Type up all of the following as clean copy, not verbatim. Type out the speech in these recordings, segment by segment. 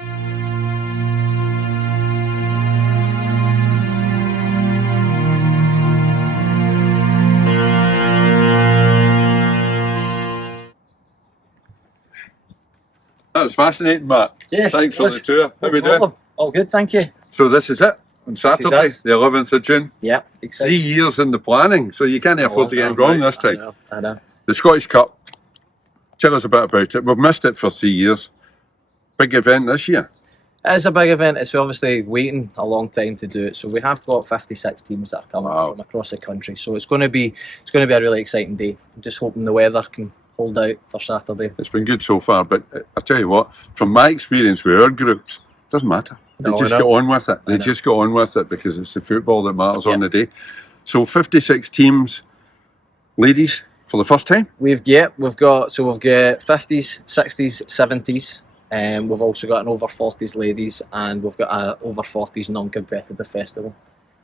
That was fascinating, Matt. Yes, Thanks for the tour. How we doing? All good, thank you. So this is it on Saturday, us. the 11th of June. Yeah, 3 exciting. years in the planning, so you can't afford to get it wrong this time. I know. The Scottish Cup. Tell us a bit about it. We've missed it for 3 years. Big event this year. It's a big event. It's obviously waiting a long time to do it. So we have got 56 teams that are coming from across the country. So it's going to be a really exciting day. I'm just hoping the weather can hold out for Saturday. It's been good so far, but I tell you what, from my experience with our groups, it doesn't matter. They just get on with it. They just get on with it because it's the football that matters on the day. So 56 teams, ladies, for the first time? We've got 50s, 60s, 70s. We've also got an over 40s ladies, and we've got a over 40s non-competitive festival.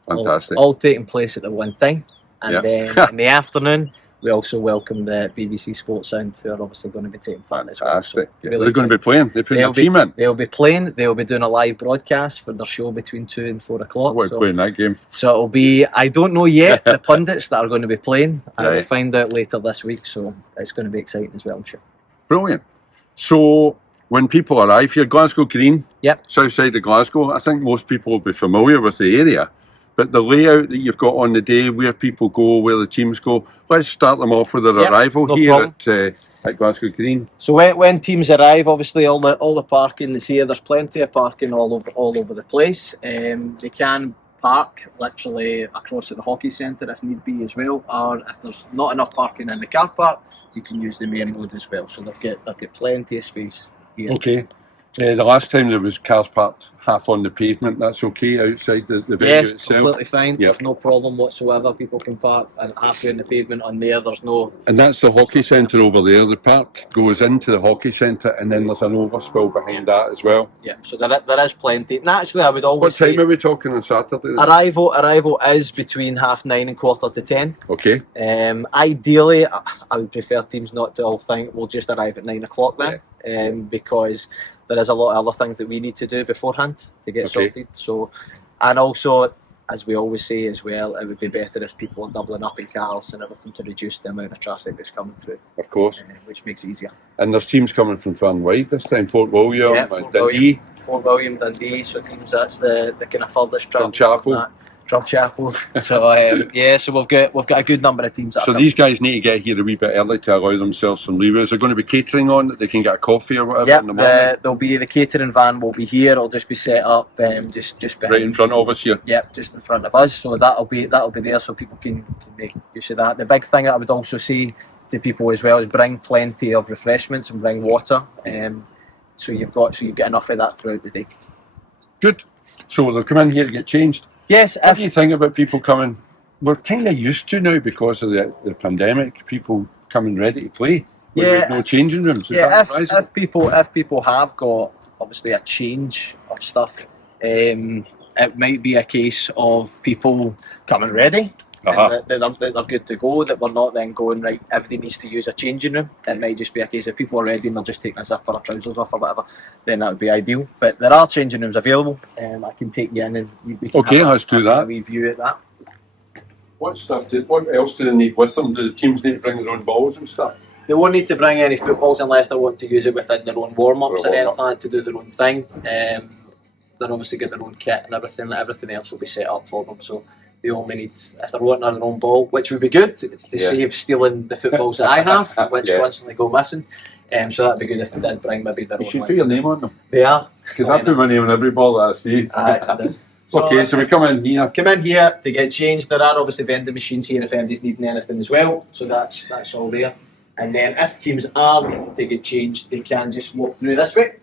Fantastic. All taking place at the one time. And then in the afternoon, we also welcome the BBC Sports Sound, who are obviously going to be taking part as well. So really they're going to be playing. They're putting their team in. They'll be playing. They'll be doing a live broadcast for their show between 2 and 4 o'clock. What are playing that game? So it'll be, I don't know yet, the pundits that are going to be playing. I will find out later this week, so it's going to be exciting as well, I'm sure. Brilliant. So when people arrive here, Glasgow Green, south side of Glasgow, I think most people will be familiar with the area. But the layout that you've got on the day, where people go, where the teams go, let's start them off with their arrival here at Glasgow Green. So when teams arrive, obviously all the parking is here. There's plenty of parking all over the place. They can park literally across at the hockey centre if need be as well, or if there's not enough parking in the car park, you can use the main road as well. So they've got plenty of space here. Okay. The last time there was cars parked half on the pavement, that's okay outside the venue itself? Yes, completely fine. There's no problem whatsoever. People can park and halfway on the pavement on there. There's no... And that's the hockey centre over there. The park goes into the hockey centre and then there's an overspill behind that as well. Yeah, so there is plenty. Naturally, I would always What time are we talking on Saturday? Arrival is between 9:30 and 10:15. Okay. Ideally, I would prefer teams not to all think we'll just arrive at 9 o'clock then, because there is a lot of other things that we need to do beforehand to get sorted. So, and also, as we always say as well, it would be better if people are doubling up in cars and everything to reduce the amount of traffic that's coming through. Of course. Which makes it easier. And there's teams coming from far and wide this time, Fort William and Dundee. Fort William, Dundee, so teams that's the kind of furthest travel. Drumchapel. So so we've got a good number of teams. So these guys need to get here a wee bit early to allow themselves some leeway. Is there going to be catering on that they can get a coffee or whatever in the morning? There'll be the catering van will be here. It'll just be set up just behind, right in front of us here. Yep, just in front of us. So that'll be there, so people can make use of that. The big thing that I would also say to people as well is bring plenty of refreshments and bring water. So you've got enough of that throughout the day. Good. So they'll come in here to get changed. Yes. What do you think about people coming? We're kind of used to now because of the pandemic. People coming ready to play. With no changing rooms. If people have got obviously a change of stuff, it might be a case of people coming ready. And they're good to go, that we're not then going, right, everybody needs to use a changing room. It might just be a case if people are ready and they're just taking a zip or a trousers off or whatever, then that would be ideal. But there are changing rooms available. I can take you in and we can let's do that. We view at that. What else do they need with them? Do the teams need to bring their own balls and stuff? They won't need to bring any footballs unless they want to use it within their own warm-ups or anything like that to do their own thing. They're obviously got their own kit and everything else will be set up for them. So they only need, if they're wanting their own ball, which would be good to save stealing the footballs that I have, which constantly go missing. So that'd be good if they did bring maybe their own. You should put your name on them. They are. Because I put my name on every ball that I see. So we come in here. Come in here to get changed. There are obviously vending machines here if anybody's needing anything as well. So that's all there. And then if teams are needing to get changed, they can just walk through this way.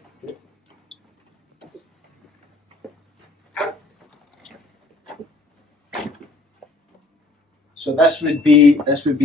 So this would be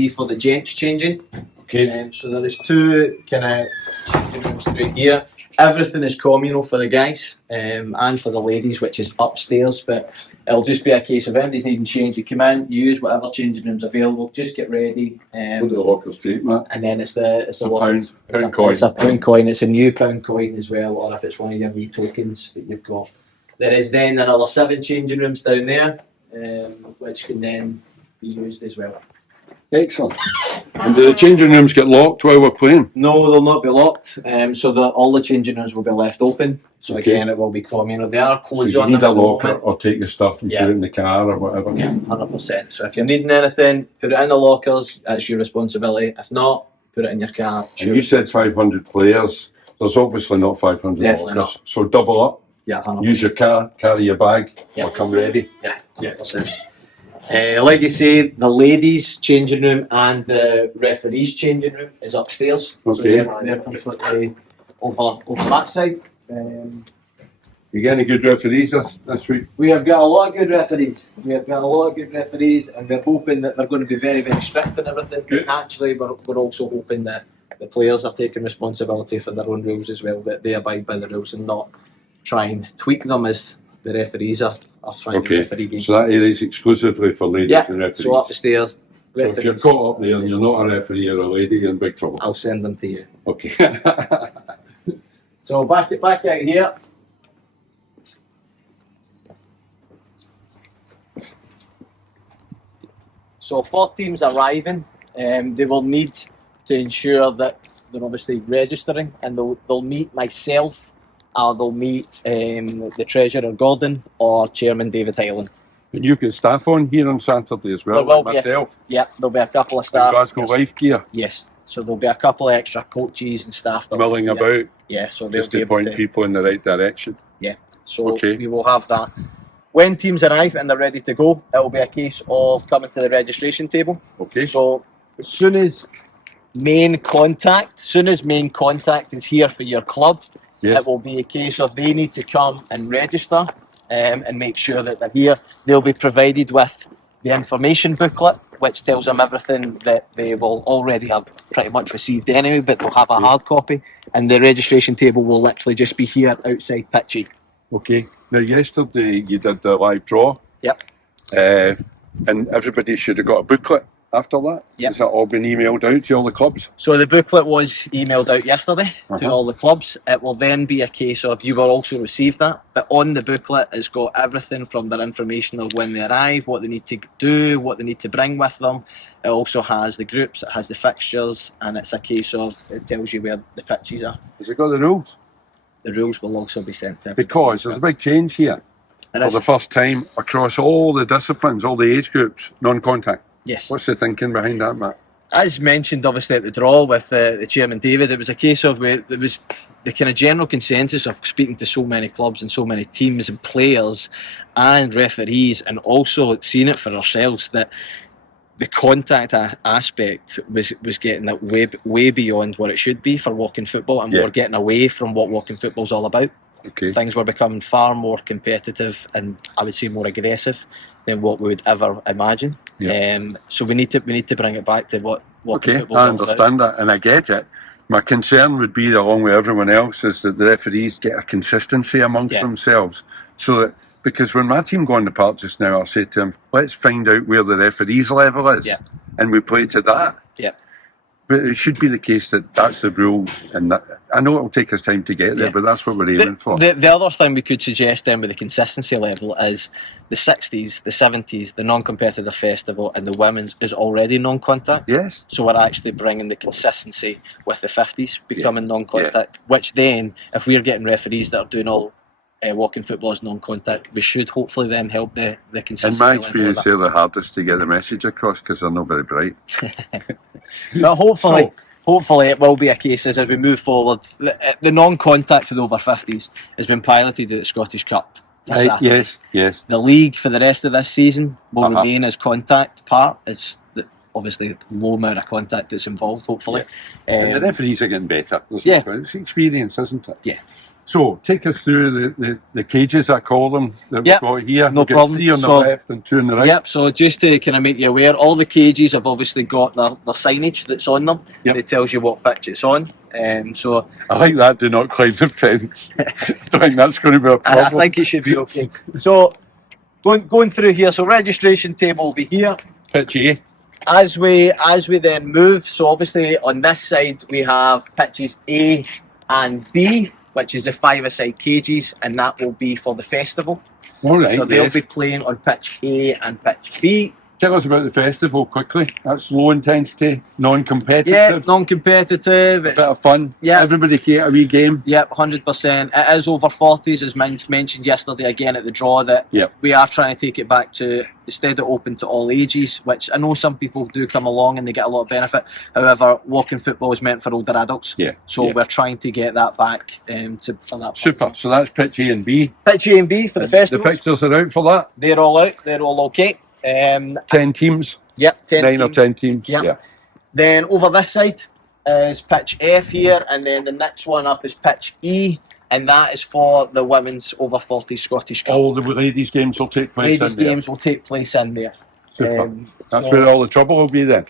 for the gents changing. Okay. So there is two kind of changing rooms through here. Everything is communal for the guys and for the ladies, which is upstairs. But it'll just be a case of anybody's needing change. You come in, use whatever changing rooms available. Just get ready. Put the locker straight, Matt. And then it's the lockers. Pound coin. It's a pound coin. It's a new pound coin as well, or if it's one of your wee tokens that you've got. There is then another 7 changing rooms down there, which can then be used as well. Excellent. And do the changing rooms get locked while we're playing? No, they'll not be locked. So all the changing rooms will be left open. So again, it will be communal. They are closed so on. You need a locker or take your stuff and put it in the car or whatever. Yeah, 100%. So if you're needing anything, put it in the lockers. That's your responsibility. If not, put it in your car. And you said 500 players. There's obviously not 500 Definitely lockers. not. So double up. Yeah, 100%. Use your car, carry your bag, or come ready. Yeah, 100%. Like you say, the ladies' changing room and the referees' changing room is upstairs. So they're completely over that side. You get any good referees this week? We have got a lot of good referees. And we're hoping that they're going to be very, very strict and everything. Good. But naturally, we're also hoping that the players are taking responsibility for their own rules as well, that they abide by the rules and not try and tweak them as the referees are trying to referee games. So that area is exclusively for ladies and referees? So up the stairs. So if you're caught up there and you're not a referee or a lady, you're in big trouble. I'll send them to you. Okay. So back out here. So for teams arriving, they will need to ensure that they're obviously registering, and they'll meet myself, or they'll meet the Treasurer Gordon or Chairman David Hyland. And you've got staff on here on Saturday as well, There will like be myself. There'll be a couple of staff. Glasgow Life gear. Yes, so there'll be a couple of extra coaches and staff that Milling about. Yeah, so just to point people in the right direction. Yeah, so we will have that. When teams arrive and they're ready to go, it will be a case of coming to the registration table. Okay. So as soon as main contact is here for your club, it will be a case of they need to come and register and make sure that they're here. They'll be provided with the information booklet, which tells them everything that they will already have pretty much received anyway, but they'll have a hard copy, and the registration table will literally just be here outside pitchy. Okay. Now yesterday you did the live draw. Yep. And everybody should have got a booklet after that. Yep. Has that all been emailed out to all the clubs? So the booklet was emailed out yesterday to all the clubs. It will then be a case of you will also receive that, but on the booklet it's got everything from their information of when they arrive, what they need to do, what they need to bring with them. It also has the groups, it has the fixtures, and it's a case of it tells you where the pitches are. Has it got the rules? The rules will also be sent to everybody. Because there's a big change here. For the first time across all the disciplines, all the age groups, non-contact. Yes. What's the thinking behind that, Matt? As mentioned, obviously, at the draw with the Chairman David, it was a case of there was the kind of general consensus of speaking to so many clubs and so many teams and players and referees, and also seeing it for ourselves, that the contact aspect was getting that way beyond what it should be for walking football, and we're getting away from what walking football's all about. Okay. Things were becoming far more competitive and I would say more aggressive than what we would ever imagine. So we need to bring it back to what walking football's all about. I understand that and I get it. My concern would be, along with everyone else, is that the referees get a consistency amongst themselves. So that, because when my team go on the park just now, I'll say to them, let's find out where the referee's level is, and we play to that. But it should be the case that that's the rules, and that, I know it'll take us time to get there, but that's what we're aiming for. The other thing we could suggest then with the consistency level is the 60s, the 70s, the non-competitive festival, and the women's is already non-contact. Yes. So we're actually bringing the consistency with the 50s becoming non-contact, which then, if we're getting referees that are doing all walking football as non-contact, we should hopefully then help the consistency. In my experience, they're the hardest to get the message across because they're not very bright. But hopefully it will be a case as we move forward. The non-contact for the over 50s has been piloted at the Scottish Cup. Yes. The league for the rest of this season will remain as contact part. It's obviously low amount of contact that's involved, hopefully. And the referees are getting better. It's experience, isn't it? Yeah. So, take us through the cages, I call them, that Yep, we've got here. no We've got problem. 3 on the So- left and 2 on the right. Yep, so just to kind of make you aware, all the cages have obviously got the signage that's on them. Yep. It tells you what pitch it's on. So I like that, do not climb the fence. I don't think that's going to be a I problem. think it should be okay. So going through here, so registration table will be here. Pitch A. As we then move, so obviously on this side we have pitches A and B, which is the 5-a-side cages, and that will be for the festival. All right, So they'll yes. be playing on pitch A and pitch B. Tell us about the festival quickly. That's low intensity, non-competitive. Yeah, non-competitive. A bit of fun. Yeah. Everybody get a wee game. Yep, 100%. It is over 40s, as mentioned yesterday again at the draw, that Yep. we are trying to take it back to, instead of open to all ages, which I know some people do come along and they get a lot of benefit. However, walking football is meant for older adults. Yeah. So yeah. we're trying to get that back for that. Super. So that's pitch A and B. Pitch A and B for the festival. The fixtures are out for that. They're all out. They're all okay. 10 teams. Yep, 10 9 teams. or 10 teams. Yep. Yeah. Then over this side is pitch F here, and then the next one up is pitch E, and that is for the women's over 40 Scottish Cup. All the ladies' games will take place Ladies' in there. games will take place in there. Super. That's so- where all the trouble will be then.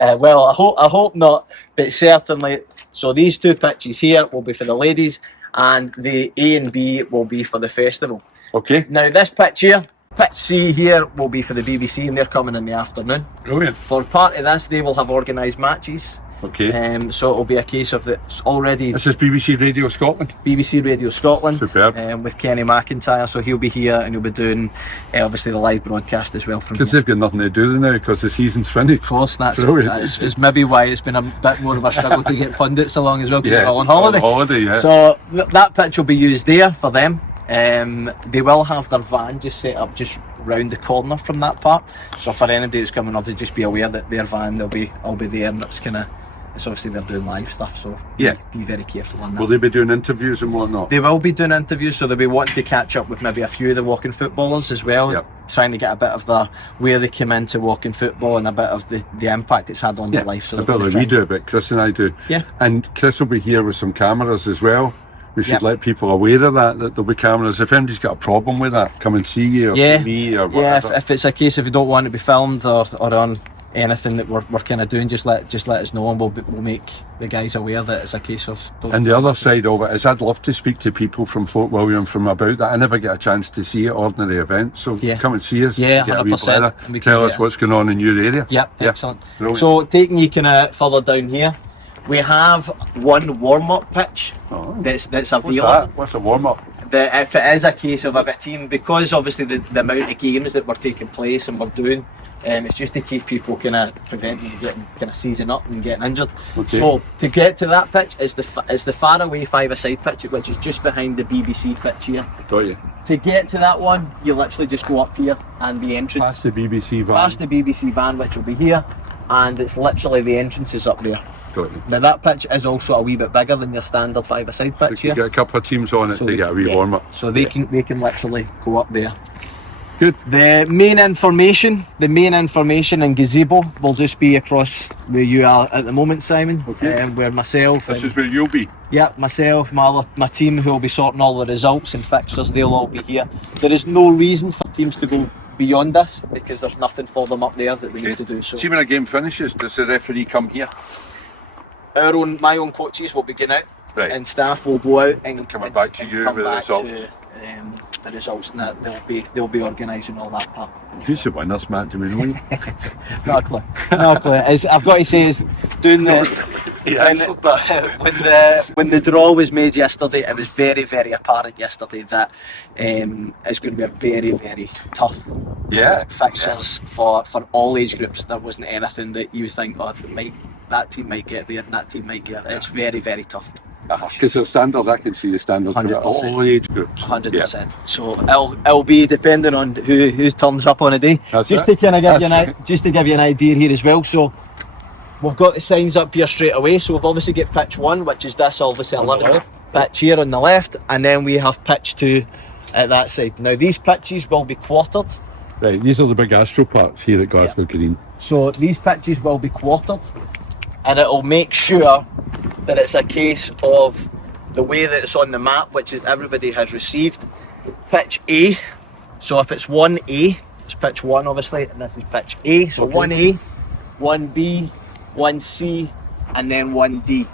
Well, I hope not, but certainly. So these 2 pitches here will be for the ladies, and the A and B will be for the festival. Okay. Now this pitch here, pitch C here, will be for the BBC, and they're coming in the afternoon. Brilliant. For part of this, they will have organised matches. Okay. So it'll be a case of it's already This is BBC Radio Scotland. BBC Radio Scotland. Superb. With Kenny McIntyre, so he'll be here and he'll be doing obviously the live broadcast as well from here. Because they've got nothing to do now because the season's finished. Of course, Brilliant. that's maybe why it's been a bit more of a struggle to get pundits along as well, because Yeah. they're all on holiday. On holiday, yeah. So that pitch will be used there for them. They will have their van just set up just round the corner from that part. So for anybody who's coming off, they just be aware that their van will be there, and it's obviously they're doing live stuff. So Yeah. be very careful on that. Will they be doing interviews and whatnot? They will be doing interviews, so they'll be wanting to catch up with maybe a few of the walking footballers as well, Yep. trying to get a bit of where they came into walking football and a bit of the impact it's had on their life. So a bit like we do, but Chris and I do. Yeah. And Chris will be here with some cameras as well. We should Yep. let people aware of that there'll be cameras. If anybody's got a problem with that, come and see you or see me or Yeah, whatever. if it's a case if you don't want it to be filmed or on anything that we're kind of doing, just let us know, and we'll make the guys aware that it's a case of. And the other side of it is I'd love to speak to people from Fort William from about that. I never get a chance to see at ordinary events, so Yeah. come and see us. Yeah, get a wee 100%. blather, And we can tell us get- what's going on in your area. Yep, Yeah. excellent. Brilliant. So taking you kind of further down here, we have one warm-up pitch that's What's available. that? What's a warm-up? If it is a case of a team, because obviously the amount of games that were taking place and we're doing, it's just to keep people kind of preventing getting kind of seizing up and getting injured. Okay. So to get to that pitch is the far away 5-a-side pitch, which is just behind the BBC pitch here. Got you. To get to that one, you literally just go up here, and the entrance Past the BBC van. past the BBC van, which will be here, and it's literally the entrance is up there. Got you. Now that pitch is also a wee bit bigger than your standard 5-a-side So pitch you here. get a couple of teams on it So to they- get a wee yeah. warm-up. So they can literally go up there. Good. The main information and gazebo will just be across where you are at the moment, Simon. Okay. Where myself, This and, is where you'll be. myself, my team who will be sorting all the results and fixtures, they'll all be here. There is no reason for teams to go beyond this because there's nothing for them up there that they need to do. So See when a game finishes, does the referee come here? my own coaches will be going out, Right. and staff will go out and Coming back to you come with the back results. to, the results, and that they'll be organising all that part. Who's the winners, Matt? Do we know? Not a clue. Not a clue. I've got to say, is doing the when the draw was made yesterday, it was very, very apparent yesterday that it's going to be a very, very tough Yeah. fixtures for all age groups. There wasn't anything that you think, that team might get there and that team might get there. It's very, very tough. Because the standard, I can see the standard. 100%. All age groups. 100%. So it'll be depending on who turns up on a day. That's Just it. to kind of give That's you just to give you an idea here as well. So we've got the signs up here straight away. So we've obviously got pitch 1, which is this obviously 11th pitch here on the left, and then we have pitch 2 at that side. Now these pitches will be quartered. Right, these are the big Astro parks here at Glasgow Green. So these pitches will be quartered, and it'll make sure that it's a case of the way that it's on the map, which is everybody has received. Pitch A, so if it's 1A, it's pitch 1 obviously, and this is pitch A, so okay. 1A, 1B, 1C, and then 1D.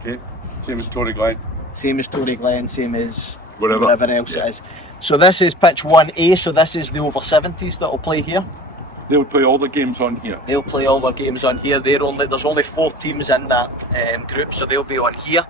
Okay, same as Tory Glen. Same as Tory Glen, same as whatever else it is. So this is pitch 1A, so this is the over 70s that will play here. They'll play all the games on here. They'll play all their games on here. There's only 4 teams in that group, so they'll be on here.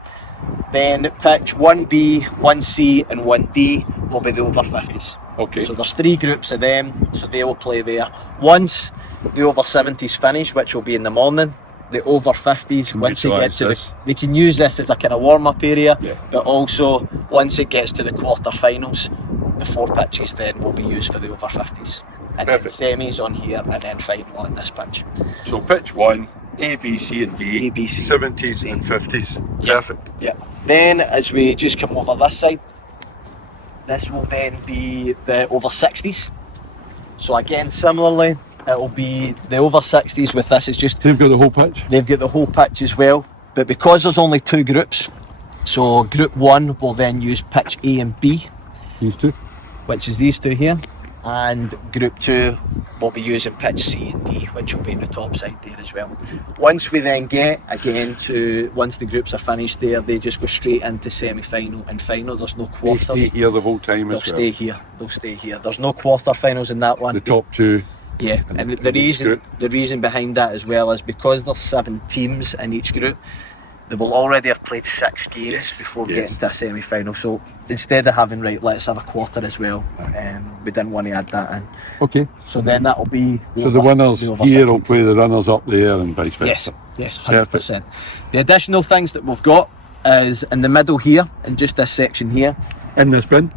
Then pitch 1B, 1C and 1D will be the over 50s. Okay. So there's 3 groups of them, so they will play there. Once the over 70s finish, which will be in the morning, the over 50s, once they get to they can use this as a kind of warm-up area, but also once it gets to the quarter-finals, the 4 pitches then will be used for the over 50s. And perfect. Then semis on here, and then final on this pitch. So pitch 1, A, B, C and D, A, B, C. 70s and 50s. Perfect. Yeah. Then as we just come over this side, this will then be the over 60s. So again, similarly, it will be the over 60s with this. It's just they've got the whole pitch. They've got the whole pitch as well. But because there's only 2 groups, so group 1 will then use pitch A and B. These 2. Which is these 2 here. And group 2 will be using pitch C and D, which will be in the top side there as well. Once we then get again to, once the groups are finished there, they just go straight into semi-final and final. There's no quarters. They stay here the whole time They'll as well. stay here. They'll stay here. There's no quarter-finals in that one. The top 2. Yeah, and the reason behind that as well is because there's 7 teams in each group. They will already have played 6 games before getting to a semi-final. So instead of having, let's have a quarter as well, we didn't want to add that in. Okay. So then that will be... So the winners here will play the runners up there and vice versa. Yes, 100%. Perfect. The additional things that we've got is in the middle here, in just this section here. In this bin?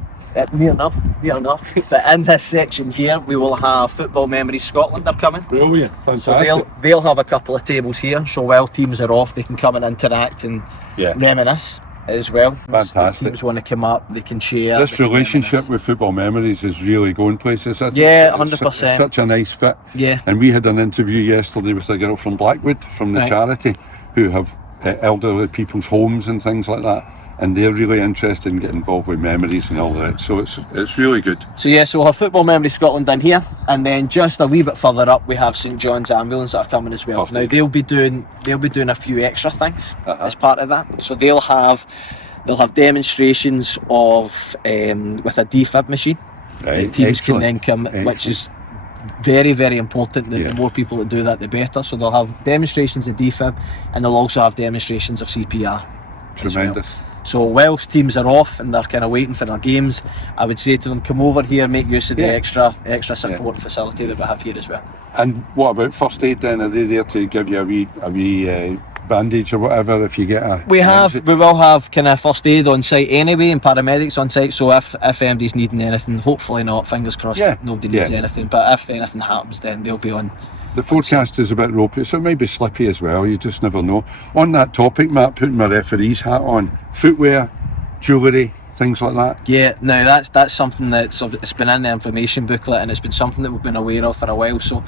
Near enough. But in this section here, we will have Football Memories Scotland are coming. Brilliant, fantastic. So they'll have a couple of tables here, so while teams are off, they can come and interact and reminisce as well. Fantastic. The teams want to come up, they can share. This relationship with Football Memories is really going places. 100%. Such a nice fit. Yeah. And we had an interview yesterday with a girl from Blackwood, from the charity, who have elderly people's homes and things like that. And they're really interested in getting involved with memories and all that, so it's really good. So we'll have Football Memories Scotland in here, and then just a wee bit further up we have St John's Ambulance that are coming as well. Perfect. Now they'll be doing a few extra things as part of that. So they'll have demonstrations of with a defib machine. Right. Teams Excellent. can then come, Excellent. which is very, very important. The more people that do that, the better. So they'll have demonstrations of defib, and they'll also have demonstrations of CPR. Tremendous. So whilst teams are off and they're kind of waiting for their games, I would say to them, come over here, make use of the extra support facility that we have here as well. And what about first aid then? Are they there to give you a wee bandage or whatever if you get a... We will have kind of first aid on site anyway, and paramedics on site, so if anybody's needing anything, hopefully not, fingers crossed, nobody needs anything, but if anything happens then they'll be on. The forecast is a bit ropey, so it may be slippy as well, you just never know. On that topic, Matt, putting my referee's hat on, footwear, jewellery, things like that. Yeah, no, that's something it's been in the information booklet, and it's been something that we've been aware of for a while. So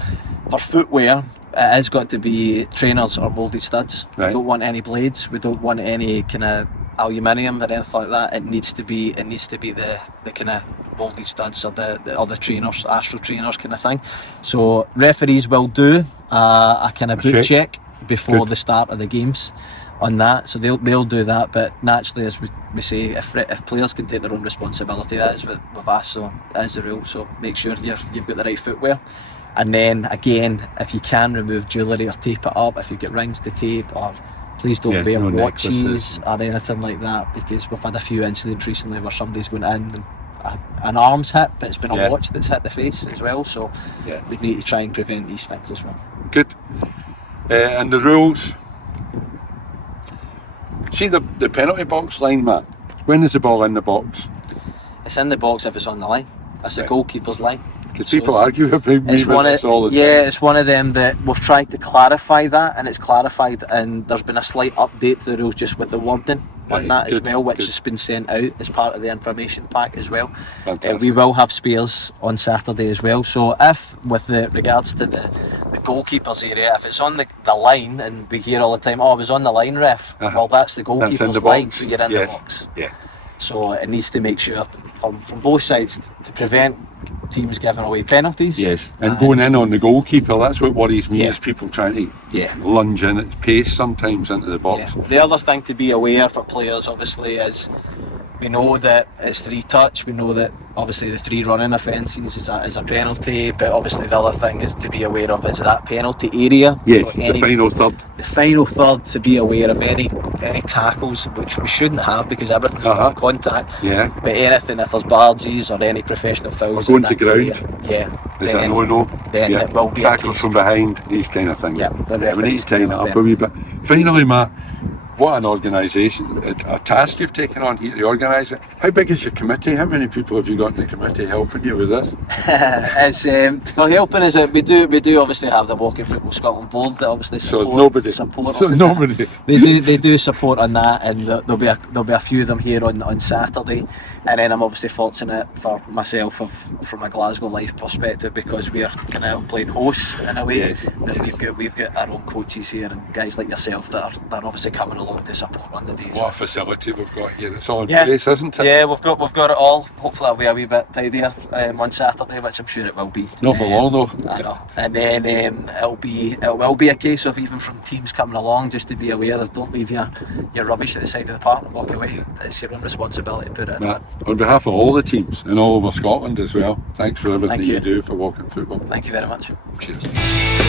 for footwear, it has got to be trainers or moulded studs. Right. We don't want any blades, we don't want any kind of aluminium or anything like that. It needs to be the kind of moulded studs or the trainers, Astro trainers kind of thing. So referees will do a kind of boot check before the start of the games on that, so they'll do that. But naturally, as we say, if players can take their own responsibility, that is with us, so that is the rule. So make sure you've got the right footwear. And then again, if you can remove jewellery or tape it up, if you've got rings to tape, or please don't wear watches or anything like that, because we've had a few incidents recently where somebody's going in and an arm's hit, but it's been a watch that's hit the face as well, so we need to try and prevent these things as well. Good. And the rules, see the penalty box line, Matt, when is the ball in the box? It's in the box if it's on the line. That's the goalkeeper's line. Because people argue about me with this all the time. Yeah, it's one of them that we've tried to clarify that, and it's clarified, and there's been a slight update to the rules just with the wording on that as well, which has been sent out as part of the information pack as well. We will have spares on Saturday as well. So if, with regards to the goalkeepers area, if it's on the line, and we hear all the time, oh, I was on the line, ref. Well, that's the goalkeeper's line, so you're in the box. Yeah. So it needs to make sure from both sides to prevent teams giving away penalties. Yes, and going in on the goalkeeper, that's what worries me, is people trying to lunge in at pace sometimes into the box. The other thing to be aware for players, obviously, is we know that it's 3 touch, we know that obviously the 3 running offences is a penalty, but obviously the other thing is to be aware of is that penalty area. Yes, so the final third. The final third, to be aware of any tackles, which we shouldn't have because everything's got contact. Yeah. But anything, if there's barges or any professional fouls, or going to ground. Area, is that no? Then it will be tackles from behind, these kind of things. Yeah, we need to tighten it up a wee bit. Finally, Matt, what an organisation, a task you've taken on here to organise it. How big is your committee? How many people have you got in the committee helping you with this? It's for helping us. We do obviously have the Walking Football Scotland board that obviously support. Nobody. They do support on that, and there'll be a few of them here on Saturday. And then I'm obviously fortunate for myself from a Glasgow life perspective, because we're kind of playing hosts in a way. Yes. That we've got our own coaches here and guys like yourself that are obviously coming along to support on the days. What a facility we've got here. It's all in place, isn't it? Yeah, we've got it all. Hopefully it'll be a wee bit tidier on Saturday, which I'm sure it will be. Not for long though. I know. And then it will be a case of, even from teams coming along, just to be aware that don't leave your rubbish at the side of the park and walk away. It's your own responsibility to put it in. On behalf of all the teams and all over Scotland as well, thanks for everything you do for Walking Football. Thank you very much. Cheers.